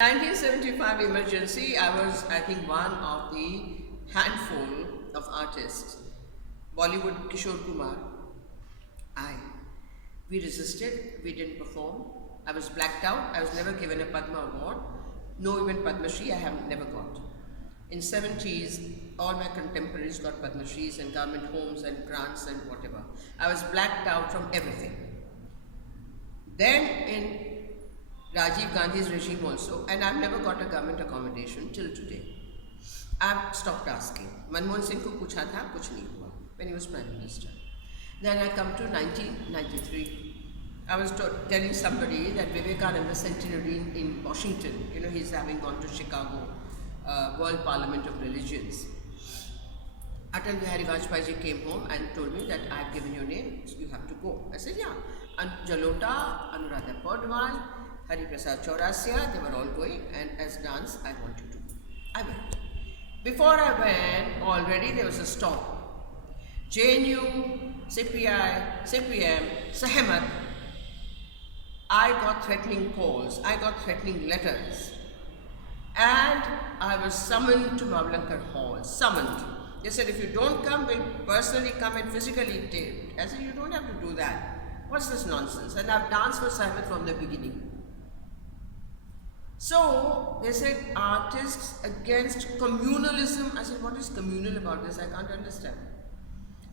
1975 emergency, I was, I think, one of the handful of artists. Bollywood, Kishore Kumar, I. We resisted, we didn't perform. I was blacked out, I was never given a Padma Award. No even Padma Shri, I have never got. In 70s, all my contemporaries got Padma Shris and government homes and grants and whatever. I was blacked out from everything. Then in Rajiv Gandhi's regime also, and I've never got a government accommodation till today. I've stopped asking. Manmohan Singh ko pucha tha, kuch nahi hua when he was Prime Minister. Then I come to 1993. I was telling somebody that Vivekananda Centenary in Washington, he's having gone to Chicago, World Parliament of Religions. Atal Bihari Vajpayee ji came home and told me that I've given your name, so you have to go. I said, yeah. And Jalota, Anuradha Podwal, Hari Prasad Chaurasia, they were all going, and as dance, I want you to go. I went. Before I went, already there was a storm. JNU, CPI, CPM, Sahamat. I got threatening calls, I got threatening letters, and I was summoned to Mavlankar Hall. Summoned. They said, if you don't come, we'll personally come and physically take. I said, you don't have to do that. What's this nonsense? And I've danced for Sahamat from the beginning. So they said artists against communalism. I said, what is communal about this? I can't understand.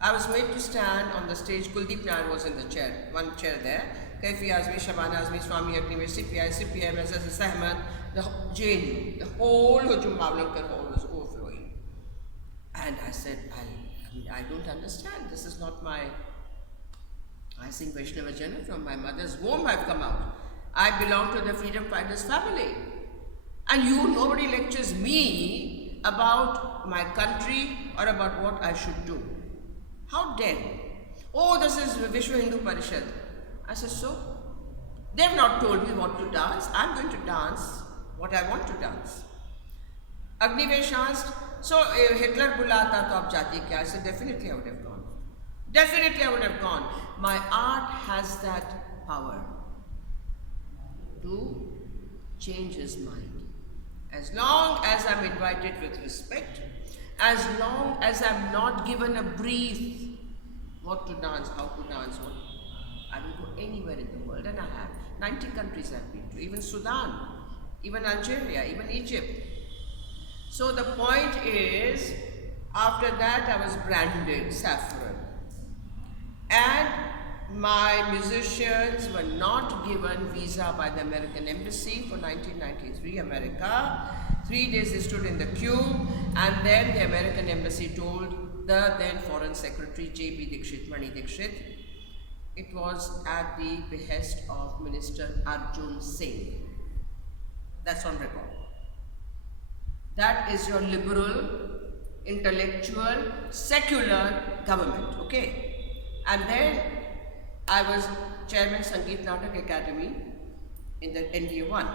I was made to stand on the stage. Kuldeep Nair was in the chair, one chair there. Kaifi Azmi, Shabana Azmi, Swami Agnivesh, CPI, CPM, SS Sahmat, the JNU, the whole Hujum Mavlankar Hall was overflowing. And I said, I don't understand. This is not my. I sing Vaishnava Jana from my mother's womb. I've come out. I belong to the freedom fighters family. And nobody lectures me about my country or about what I should do. How dare? Oh, this is Vishwa Hindu Parishad. I said, so? They've not told me what to dance. I'm going to dance what I want to dance. Agnivesh asked, so Hitler bulata to ab jati kya? I said, definitely I would have gone. Definitely I would have gone. My art has that power to change his mind. As long as I'm invited with respect, as long as I'm not given a brief what to dance, how to dance, I will go anywhere in the world, and I have. 90 countries I've been to, even Sudan, even Algeria, even Egypt. So the point is, after that I was branded saffron. And my musicians were not given visa by the American Embassy for 1993 America. 3 days they stood in the queue, and then the American Embassy told the then Foreign Secretary J.B. Dixit, Mani Dixit, it was at the behest of Minister Arjun Singh. That's on record. That is your liberal, intellectual, secular government, okay? And then I was Chairman Sangeet Natak Academy in the NDA 1.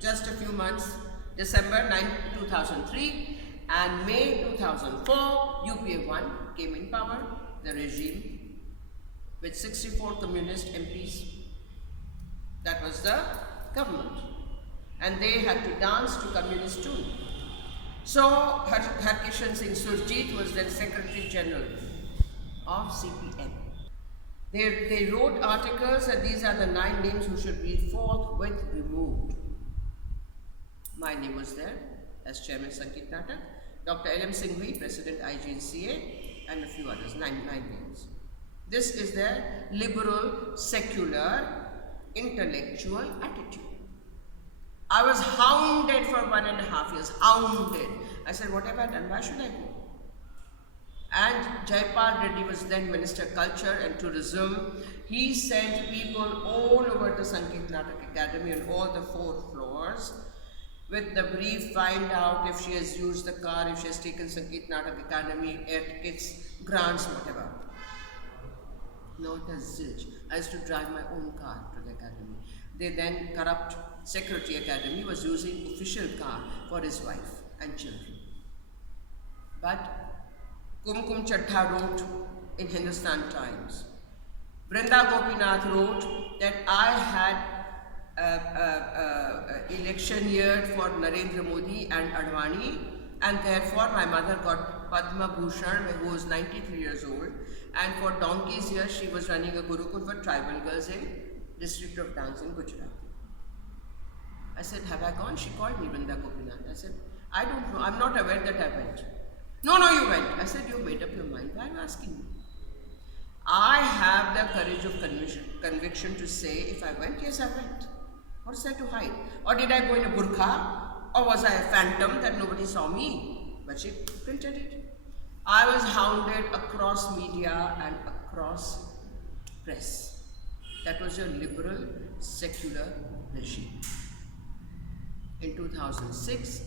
Just a few months, December 9, 2003 and May 2004, UPA 1 came in power, the regime, with 64 communist MPs. That was the government. And they had to dance to communist tune. So Harkishan Singh Surjit was then Secretary General of CPM. They wrote articles that these are the 9 names who should be forthwith removed. My name was there as Chairman Sangeet Natak, Dr. L.M. Singhvi, President IGNCA, and a few others, 9 names. This is their liberal, secular, intellectual attitude. I was hounded for 1.5 years, hounded. I said, what have I done? Why should I go? And Jaipal Reddy was then Minister Culture and Tourism. He sent people all over the Sangeet Natak Academy on all the 4 floors with the brief, find out if she has used the car, if she has taken Sangeet Natak Academy, air tickets, grants, whatever. Not a zilch. I used to drive my own car to the academy. They then corrupt Secretary Academy was using official car for his wife and children. But Kumkum Chaddha wrote in Hindustan Times, Brinda Gopinath wrote that I had election year for Narendra Modi and Advani, and therefore my mother got Padma Bhushan, who was 93 years old, and for donkey's year she was running a Gurukul for tribal girls in District of Dance in Gujarat. I said, have I gone? She called me, Vrinda Gopinath. I said, I don't know, I'm not aware that I went. No, you went. I said, you made up your mind. Why are you asking me? I have the courage of conviction to say, if I went, yes, I went. What's there to hide? Or did I go in a burqa? Or was I a phantom that nobody saw me? But she printed it. I was hounded across media and across press. That was a liberal, secular regime. In 2006,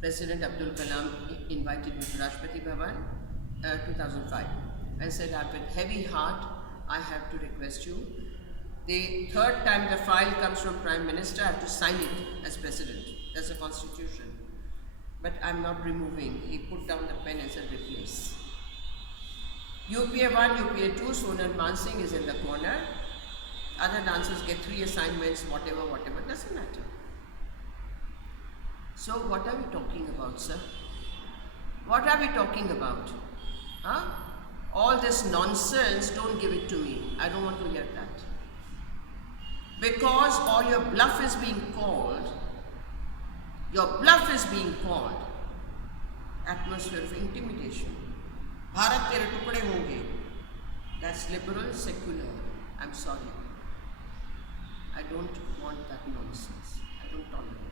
President Abdul Kalam invited me to Rashtrapati Bhavan, 2005, and said, with heavy heart, I have to request you. The third time the file comes from Prime Minister, I have to sign it as President. That's the Constitution. But I'm not removing. He put down the pen and said, replace. UPA 1, UPA 2, Sonal Mansingh is in the corner. Other dancers get 3 assignments, whatever, doesn't matter. So what are we talking about, sir? What are we talking about? Huh? All this nonsense, don't give it to me. I don't want to hear that. Because all your bluff is being called, atmosphere of intimidation. Bharat tere tukde honge. That's liberal, secular. I'm sorry. I don't want that nonsense. I don't tolerate it.